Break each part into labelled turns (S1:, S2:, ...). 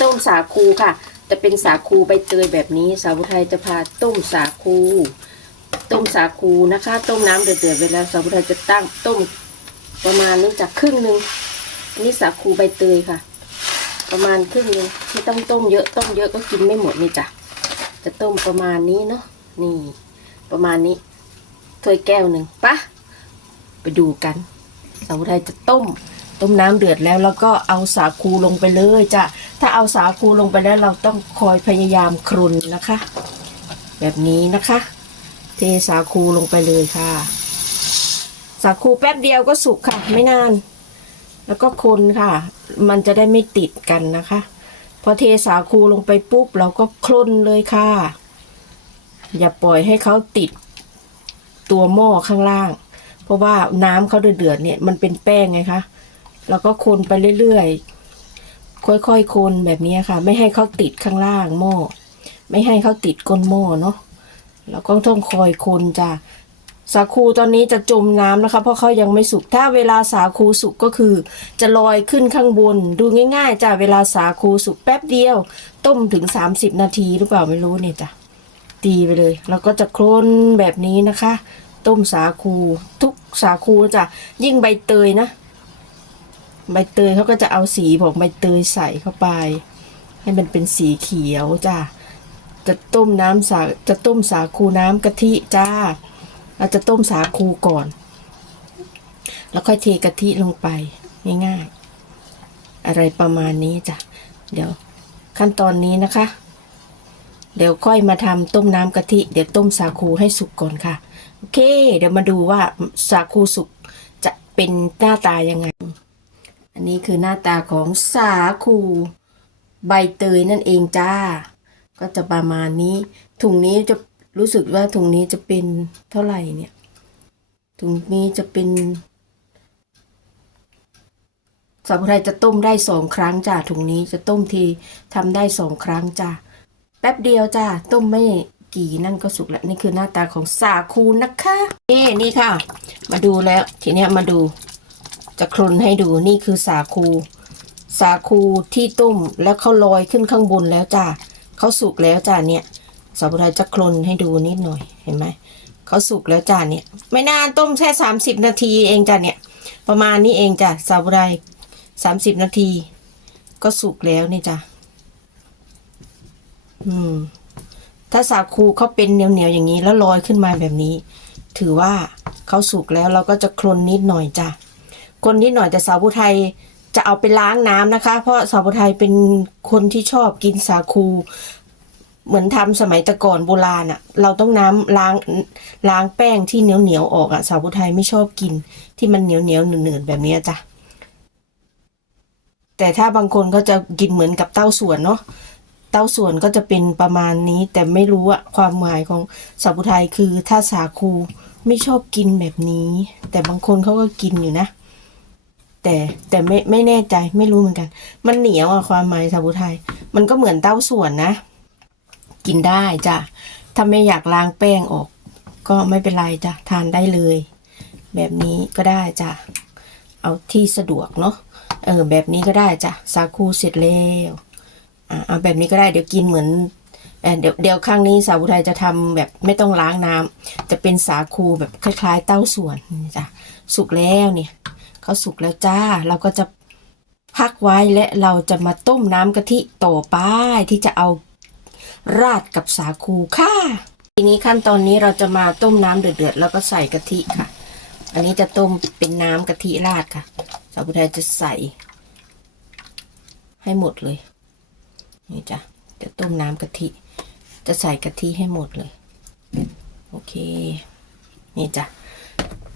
S1: ต้มสาคูค่ะ จะเป็นสาคูใบเตยแบบนี้ สาวไทยจะพาต้มสาคู ต้มสาคูนะคะ ต้มน้ำเดือดๆเวลาสาวไทยจะตั้งต้มประมาณนี้จากครึ่งหนึ่งอันนี้สาคูใบเตยค่ะ ประมาณครึ่งหนึงไม่ต้องต้มเยอะต้มเยอะก็กินไม่หมดนี่จ้ะจะต้มประมาณนี้เนาะนี่ ประมาณนี้ถ้วยแก้วหนึ่งปะไปดูกันสาวไทยจะต้ม ต้มน้ำเดือดแล้วแล้วก็เอาสาคูลงไปเลยจ้ะถ้าเอาสาคูลงไปแล้วเราต้องคอยพยายามครุนนะคะ แบบนี้นะคะ เทสาคูลงไปเลยค่ะ สาคูแป๊บเดียวก็สุกค่ะ ไม่นาน แล้วก็คนค่ะ มันจะได้ไม่ติดกันนะคะ พอเทสาคูลงไปปุ๊บเราก็คลุนเลยค่ะ อย่าปล่อยให้เขาติดตัวหม้อข้างล่าง เพราะว่าน้ำเขาเดือดเนี่ยมันเป็นแป้งไงคะ แล้วก็คนไปเรื่อยๆ ค่อยๆคนแบบนี้ค่ะ ไม่ให้เขาติดข้างล่างหม้อ ไม่ให้เขาติดก้นหม้อเนาะ แล้วก็ต้องคอยคนจ้ะ สาคูตอนนี้จะจมน้ำนะคะ เพราะเขายังไม่สุก ถ้าเวลาสาคูสุกก็คือ จะลอยขึ้นข้างบน ดูง่ายๆจ้ะ เวลาสาคูสุกแป๊บเดียว ต้มถึง 30 นาทีหรือเปล่าไม่รู้เนี่ยจ้ะ ตีไปเลย แล้วก็จะโคลนแบบนี้นะคะ ต้มสาคูทุกสาคูจ้ะ ยิ่งใบเตยนะ ใบเตยเขาก็จะเอาสีของใบเตยใส่เข้าไป ให้มันเป็นสีเขียวจ้ะจะต้มน้ำสาจะต้มสาคูน้ำกะทิจ้าเราจะต้มสาคูก่อน แล้วค่อยเทกะทิลงไปง่ายๆ อะไรประมาณนี้จ้ะเดี๋ยวขั้นตอนนี้นะคะ เดี๋ยวค่อยมาทำต้มน้ำกะทิ เดี๋ยวต้มสาคูให้สุกก่อนค่ะ โอเค เดี๋ยวมาดูว่าสาคูสุกจะเป็นหน้าตายังไง อันนี้คือหน้าตาของสาคูใบเตยนั่นเองจ้า ก็จะประมาณนี้ ถุงนี้จะรู้สึกว่าถุงนี้จะเป็นเท่าไหร่เนี่ย ถุงนี้จะเป็นสาวไทยจะต้มได้สองครั้งจ้าถุงนี้จะต้มทีทำได้สองครั้งจ้าแป๊บเดียวจ้าต้มไม่กี่นั่นก็สุกแล้วนี่คือหน้าตาของสาคูนะคะนี่นี่ค่ะ มาดูแล้วทีนี้มาดู จะคลุนให้ดูนี่คือสาคู สาคูที่ต้มแล้วเขาลอยขึ้นข้างบนแล้วจ้าเขาสุกแล้วจ้าเนี่ยสาวไทยจะคลุนให้ดูนิดหน่อยเห็นไหมเขาสุกแล้วจ้าเนี่ย ไม่นานต้มแค่สามสิบนาทีเองจ้าเนี่ย ประมาณนี้เองจ้ะสาวไทยสามสิบนาที ก็สุกแล้วนี่จ้ะอืม ถ้าสาคูเขาเป็นเหนียวๆอย่างนี้แล้วลอยขึ้นมาแบบนี้ ถือว่าเขาสุกแล้วเราก็จะคลนนิดหน่อยจ้ะ คนนิดหน่อยแต่สาวผู้ไทยจะเอาไปล้างน้ำนะคะ เพราะสาวผู้ไทยเป็นคนที่ชอบกินสาคู เหมือนทำสมัยต่ก่อนโบราณอะ่ะ เราต้องน้ำล้างล้างแป้งที่เหนียวเหนียวออกอะ่ะ สาวผู้ไทยไม่ชอบกินที่มันเหนียวเหนียวๆหนืดๆแบบนี้จ้ะแต่ถ้าบางคนก็จะกินเหมือนกับเต้าส่วนเนาะเต้าส่วนก็จะเป็นประมาณนี้ แต่ไม่รู้อะความหมายของสาวผู้ไทยคือถ้าสาคูไม่ชอบกินแบบนี้ แต่บางคนเขาก็กินอยู่นะ แต่แต่ไม่ไม่แน่ใจไม่รู้เหมือนกัน มันเหนียวอะความหมายสาวผู้ไทย มันก็เหมือนเต้าส่วนนะ กินได้จ้ะถ้าไม่อยากล้างแป้งออก ก็ไม่เป็นไรจ้ะทานได้เลย แบบนี้ก็ได้จ้ะเอาที่สะดวกเนาะเออแบบนี้ก็ได้จ้ะสาคูเสร็จแล้วอ่าเอาแบบนี้ก็ได้เดี๋ยวกินเหมือนเดี๋ยวเดี๋ยวครั้งนี้สาวอุทัยจะทำแบบไม่ต้องล้างน้ำจะเป็นสาคูแบบคล้าย ๆ เต้าส่วนจ้ะสุกแล้วเนี่ย เขาสุกแล้วจ้า เราก็จะพักไว้และเราจะมาต้มน้ำกะทิต่อไปที่จะเอาราดกับสาคูค่ะ ทีนี้ขั้นตอนนี้เราจะมาต้มน้ำเดือดๆแล้วก็ใส่กะทิค่ะ อันนี้จะต้มเป็นน้ำกะทิราดค่ะ สาวพุทธจะใส่ ให้หมดเลย นี่จ้ะจะต้มน้ำกะทิ จะใส่กะทิให้หมดเลย โอเค นี่จ้ะ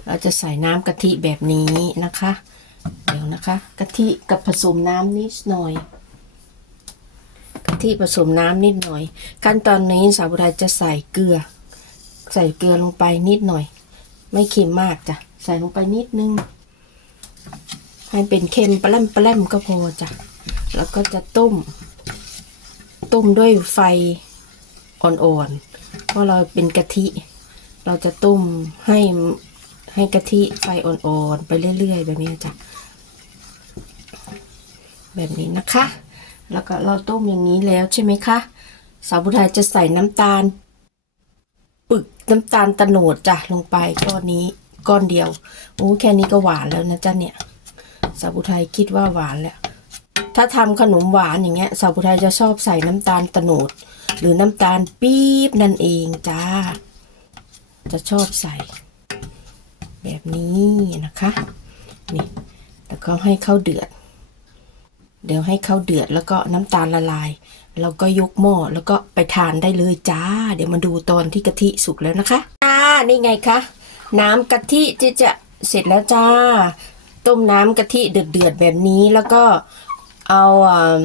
S1: เราจะใส่น้ำกะทิแบบนี้นะคะ เดี๋ยวนะคะกะทิกับผสมน้ำนิดหน่อยกะทิผสมน้ำนิดหน่อย ขั้นตอนนี้สาวบุรีจะใส่เกลือ ใส่เกลือลงไปนิดหน่อย ไม่เค็มมากจ้ะใส่ลงไปนิดนึง ให้เป็นเค็มปลาแรมปลาแรมก็พอจ้ะแล้วก็จะต้ม ต้มด้วยไฟอ่อนๆเพราะเราเป็นกะทิ เราจะต้มให้ ให้กะทิไฟอ่อนๆไปเรื่อยๆแบบนี้จ้ะแบบนี้นะคะ แล้วก็เราต้มอย่างนี้แล้วใช่ไหมคะสาวผู้ไทยจะใส่น้ำตาล ปึกน้ำตาลตะโนดจ้ะลงไปก้อนนี้ก้อนเดียวโอ้แค่นี้ก็หวานแล้วนะจ๊ะเนี่ยสาวผู้ไทยคิดว่าหวานแล้ว ถ้าทำขนมหวานอย่างเงี้ยสาวผู้ไทยจะชอบใส่น้ำตาลตะโนด หรือน้ำตาลปี๊บนั่นเองจ้าจะชอบใส่ แบบนี้นะคะ นี่ แล้วก็ให้เข้าเดือด เดี๋ยวให้เข้าเดือดแล้วก็น้ำตาลละลาย แล้วก็ยกหม้อแล้วก็ไปทานได้เลยจ้า เดี๋ยวมาดูตอนที่กะทิสุกแล้วนะคะจ้านี่ไงคะ น้ำกะทิที่จะเสร็จแล้วจ้า ต้มน้ำกะทิเดือดๆแบบนี้แล้วก็เอาอ่า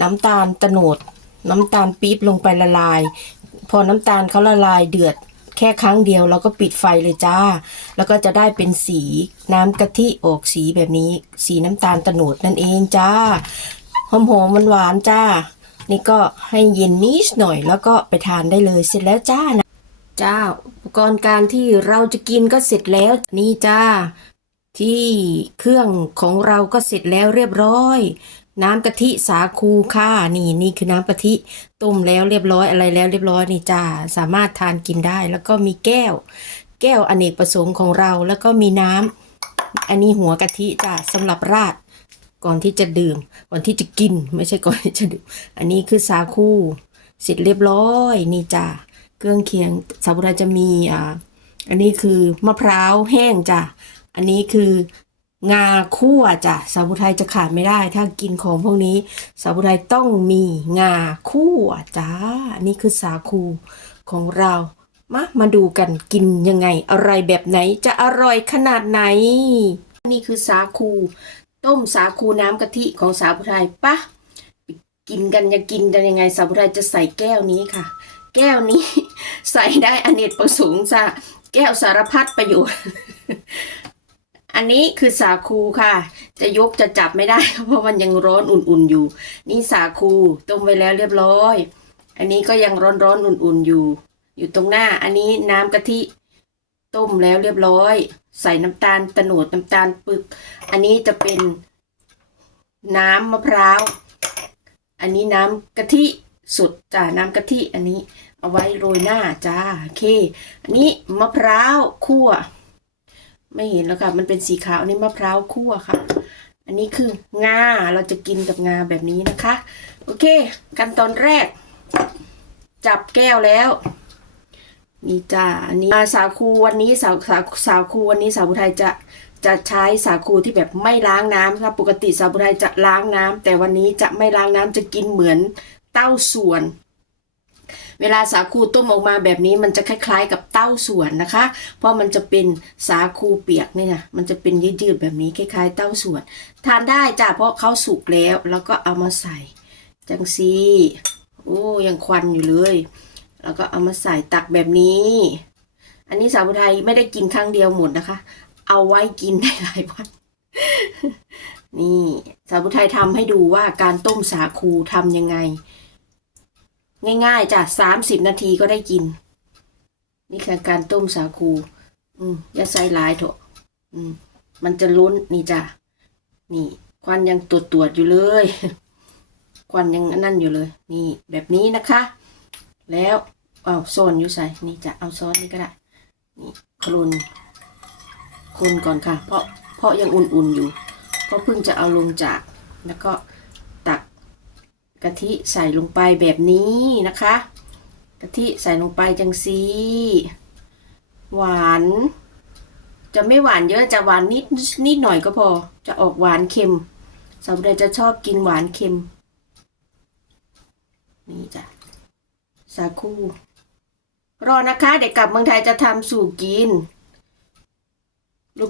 S1: น้ำตาลตะโนดน้ำตาลปี๊บลงไปละลาย พอน้ำตาลเขาละลายเดือด แค่ครั้งเดียวเราก็ปิดไฟเลยจ้า แล้วก็จะได้เป็นสีน้ำกะทิออกสีแบบนี้ สีน้ำตาลตะโนดนั่นเองจ้า หอมหอมมันหวานๆจ้า นี่ก็ให้เย็นนิดหน่อยแล้วก็ไปทานได้เลยเสร็จแล้วจ้านะจ้าอุปกรณ์การที่เราจะกินก็เสร็จแล้วนี่จ้า ที่เครื่องของเราก็เสร็จแล้วเรียบร้อย น้ำกะทิสาคูค่ะนี่นี่คือน้ำกะทิต้มแล้วเรียบร้อยอะไรแล้วเรียบร้อยนี่จ้าสามารถทานกินได้ แล้วก็มีแก้ว แก้วอเนกประสงค์ของเรา แล้วก็มีน้ำอันนี้หัวกะทิจ้าสำหรับราดก่อนที่จะดื่ม ก่อนที่จะกินไม่ใช่ก่อนที่จะดื่ม อันนี้คือสาคูเสร็จเรียบร้อยนี่จ้าเครื่องเคียงสาบุราจะมีอ่าอันนี้คือมะพร้าวแห้งจ้ะอันนี้คือ งาคั่วจ้ะสาวุไทยจะขาดไม่ได้ ถ้ากินของพวกนี้สาวุไทยต้องมีงาคั่วจ้าอันนี้คือสาคูของเรามามาดูกันกินยังไง อะไรแบบไหนจะอร่อยขนาดไหน นี่คือสาคู ต้มสาคูน้ำกะทิของสาวุไทยปะกินกันจะกินกันยังไง สาวุไทยจะใส่แก้วนี้ค่ะ แก้วนี้ ใส่ได้อเนกประสงค์จ้ะแก้วสารพัดประโยชน์ อันนี้คือสาคูค่ะ จะยกจะจับไม่ได้เพราะมันยังร้อนอุ่นๆอยู่ นี่สาคูต้มไว้แล้วเรียบร้อย อันนี้ก็ยังร้อนๆอุ่นๆอยู่ อยู่ตรงหน้า อันนี้น้ำกะทิต้มแล้วเรียบร้อย ใส่น้ำตาลตะโนดน้ำตาลปึก อันนี้จะเป็นน้ำมะพร้าว อันนี้น้ำกะทิสุดจ้าน้ำกะทิอันนี้เอาไว้โรยหน้าจ้าโอเค อันนี้มะพร้าวคั่ว ไม่เห็นแล้วค่ะ มันเป็นสีขาวอันนี้มะพร้าวคั่วค่ะ อันนี้คืองา เราจะกินกับงาแบบนี้นะคะ โอเค ขั้นตอนแรก จับแก้วแล้ว นี่จ้าอันนี้อ่าสาคูวันนี้สาวสาวสาวคูวันนี้สาวบุไทยจะจะใช้สาคูที่แบบไม่ล้างน้ำครับปกติสาวบุไทยจะล้างน้ำแต่วันนี้จะไม่ล้างน้ำจะกินเหมือนเต้าส่วน เวลาสาคูต้มออกมาแบบนี้มันจะคล้าย ๆ กับเต้าส่วนนะคะ เพราะมันจะเป็นสาคูเปียกเนี่ยนะมันจะเป็นยืดๆแบบนี้คล้าย ๆ เต้าส่วน ทานได้จ้ะเพราะเขาสุกแล้ว แล้วก็เอามาใส่ จังซีโอ้ยังควันอยู่เลย แล้วก็เอามาใส่ตักแบบนี้ อันนี้สาวไทยไม่ได้กินครั้งเดียวหมดนะคะ เอาไว้กินได้หลายวันนี่สาวไทยทำให้ดูว่าการต้มสาคูทำยังไง ง่ายๆจ้ะสามสิบนาทีก็ได้กิน นี่คือการต้มสาคู อืมอย่าใส่หลายเถอะอืม มันจะล้นนี่จ้ะนี่ ควันยังตรวจตรวจอยู่เลย ควันยังนั่นอยู่เลย นี่ แบบนี้นะคะ แล้วเอาโซนอยู่ใส่นี่จะเอาซอนนี่ก็ได้ นี่คลุนคนก่อนค่ะ เพราะเพราะยังอุ่นๆอยู่ เพราะเพิ่งจะเอาลงจาก แล้วก็ กะทิใส่ลงไปแบบนี้นะคะ กะทิใส่ลงไปจังซีหวาน จะไม่หวานเยอะจะหวานนิดนิดหน่อยก็พอ จะออกหวานเค็มสำหรับจะชอบกินหวานเค็ม นี่จ้ะสาคูรอนะคะ เด็กกลับเมืองไทยจะทำสู่กิน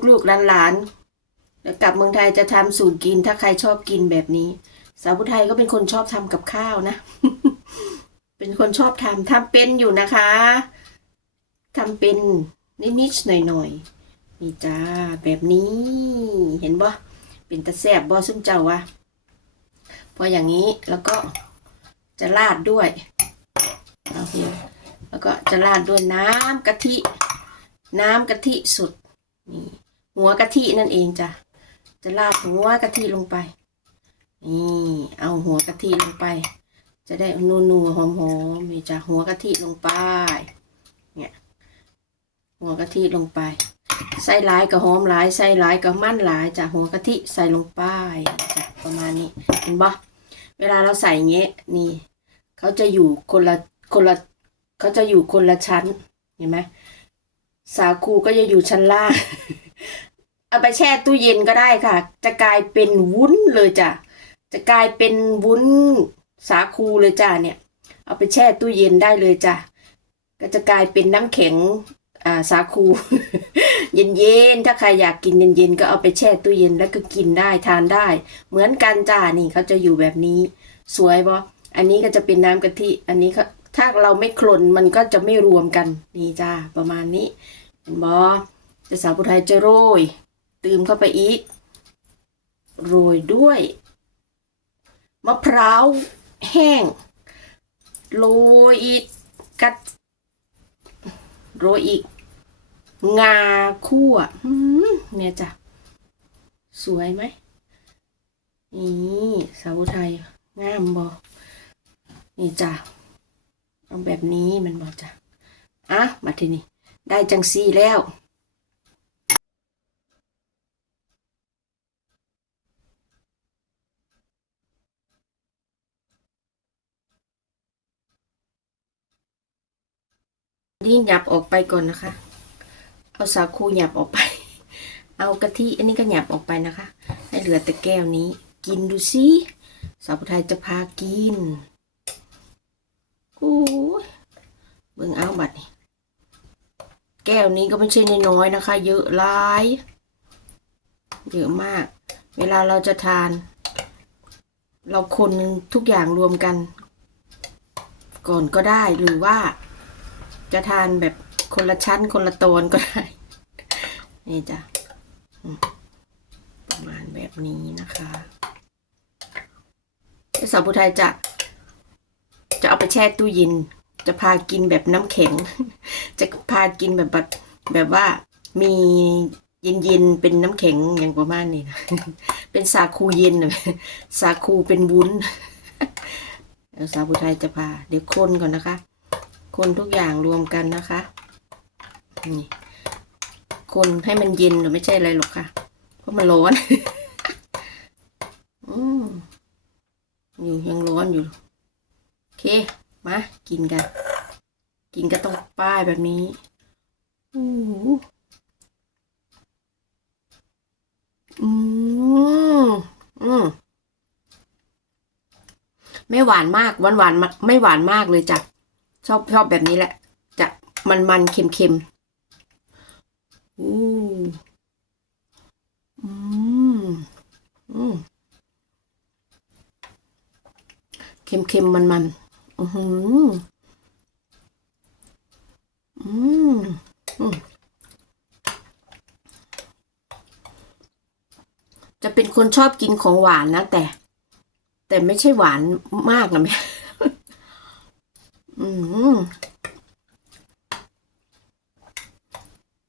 S1: ลูกๆหลานๆเดี๋ยวกลับเมืองไทยจะทำสู่กิน ถ้าใครชอบกินแบบนี้ สาวผู้ไทยก็เป็นคนชอบทำกับข้าวนะ เป็นคนชอบทำทำเป็นอยู่นะคะทำเป็นนิดๆหน่อยๆนี่จ้าแบบนี้เห็นบ่เป็นตะแซบบ่ซุ่มเจ้าวะพออย่างนี้แล้วก็จะราดด้วยเอเห็นแล้วก็จะราดด้วยน้ำกะทิ น้ำกะทิสดนี่หัวกะทินั่นเองจ้ะจะราดหัวกะทิลงไป นี่เอาหัวกะทิลงไป จะได้นัวนัวๆหอมหอมๆมีจากหัวกะทิลงไป เนี่ย หัวกะทิลงไป ใส่หลายกับหอมหลาย ใส่หลายกับมันหลายจากหัวกะทิใส่ลงไปจ้ะประมาณนี้ เห็นปะเวลาเราใส่เงี้ยนี่ เขาจะอยู่คนละคนละเขาจะอยู่คนละชั้น เห็นไหมสาคูก็จะอยู่ชั้นล่าง เอาไปแช่ตู้เย็นก็ได้ค่ะ จะกลายเป็นวุ้นเลยจ้ะ จะกลายเป็นวุ้นสาคูเลยจ้ะเนี่ย เอาไปแช่ตู้เย็นได้เลยจ้ะก็จะกลายเป็นน้ำแข็งอ่าสาคู เย็นๆถ้าใครอยากกินเย็นๆก็เอาไปแช่ตู้เย็นแล้วก็กินได้ทานได้ เหมือนกันจ้านี่เขาจะอยู่แบบนี้ สวยบ่อันนี้ก็จะเป็นน้ำกะทิอันนี้ถ้าเราไม่คลนมันก็จะไม่รวมกันนี่จ้าประมาณนี้เห็นบ่จะสาวผู้ไทยจะโรย ตืมเข้าไปอีก โรยด้วย มะพร้าวแห้ง โรยอีกกัดโรยอีก งาคั่วเนี่ยจ้ะ สวยไหม นี่สาวไทยงามบอนี่จ้ะเอาแบบนี้มันบอจ้ะอะมาทีนี้ได้จังซี่แล้ว นี่หยับออกไปก่อนนะคะ เอาสาคูหยับออกไป เอากะทิอันนี้ก็หยับออกไปนะคะ ให้เหลือแต่แก้วนี้ กินดูสิสาวไทยจะพากินโอ้ยเบิ่งเอาบัดนี่แก้วนี้ก็ไม่ใช่น้อยนะคะ เยอะหลาย เยอะมาก เวลาเราจะทาน เราคนทุกอย่างรวมกัน ก่อนก็ได้หรือว่า จะทานแบบคนละชั้นคนละโตนก็ได้ นี่จ้ะประมาณแบบนี้นะคะสาวผู้ไทยจะ จะเอาไปแช่ตู้เย็น จะพากินแบบน้ำแข็ง จะพากินแบบแบบแบบว่ามีเย็นๆ เป็นน้ำแข็งอย่างประมาณนี้นะเป็นสาคูเย็นนะสาคูเป็นวุ้นสาวผู้ไทยจะพา เดี๋ยวคนก่อนนะคะ คนทุกอย่างรวมกันนะคะนี่คนให้มันเย็นหรือไม่ใช่อะไรหรอกค่ะ เพราะมันร้อนอืมอยู่ยังร้อนอยู่ โอเค มา กินกัน กินก็ต้องป้ายแบบนี้อู้หูอืมอืมไม่หวานมากหวานหวานไม่หวานมากเลยจ้ะ ชอบชอบแบบนี้แหละ จะมันมันๆเค็มเค็มๆอู้อืมอืมเค็มเค็มมันมันๆอือหืออืมอืมจะเป็นคนชอบกินของหวานนะแต่ แต่ไม่ใช่หวานมากนะแม่อืม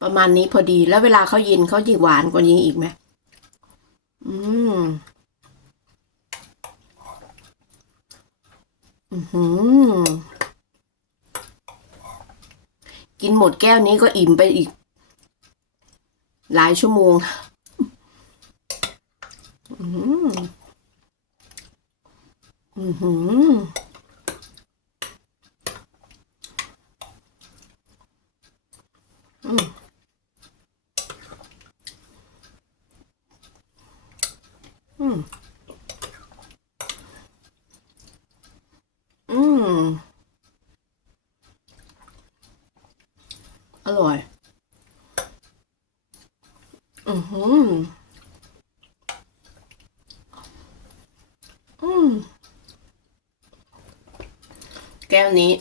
S1: ประมาณนี้พอดีแล้วเวลาเขาย็นเขายิ่งหวานกว่านี้อีกไหมอืมอือหือกินหมดแก้วนี้ก็อิ่มไปอีก หลายชั่วโมง อืมอือหือ อืม อืม อืม อ ร่อย อือหืออืมแก้วนี้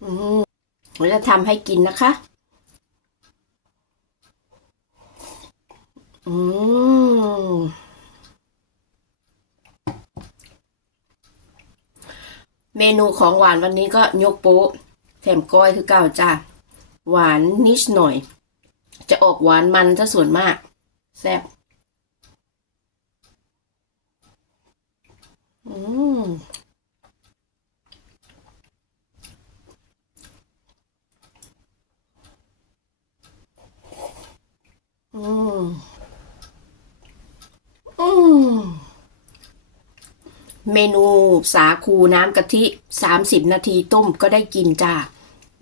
S1: เราจะทำให้กินนะคะ อืม เมนูของหวานวันนี้ก็ยกโป๊ะแถมก้อยคือเก่าจ้าหวานนิดหน่อย จะออกหวานมันซะส่วนมาก แซ่บอืม เมนูสาคูน้ำกะทิ 30 นาทีต้มก็ได้กินจ้า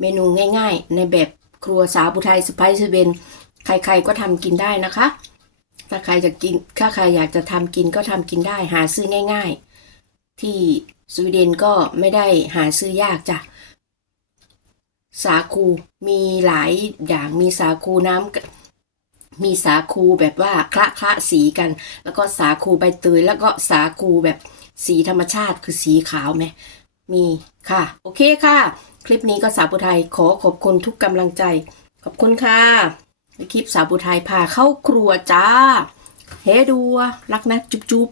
S1: เมนูง่ายๆ ในแบบครัวสาวบุไทยสไปซ์เวนใครๆก็ทำกินได้นะคะ ถ้าใครจะกินถ้าใครอยากจะทำกินก็ทำกินได้หาซื้อง่าย ๆ ที่สวีเดนก็ไม่ได้หาซื้อยากจ้ะสาคูมีหลายอย่างมีสาคูน้ำมีสาคูแบบว่าคละคละสีกัน แล้วก็สาคูใบเตยแล้วก็สาคูแบบ สีธรรมชาติคือสีขาวไหมมีค่ะ โอเคค่ะ คลิปนี้ก็สาวบุไทยขอขอบคุณทุกกำลังใจ ขอบคุณค่ะในคลิปสาวบุไทยพาเข้าครัวจ้า เฮดัว รักนะ จุ๊บจุ๊บ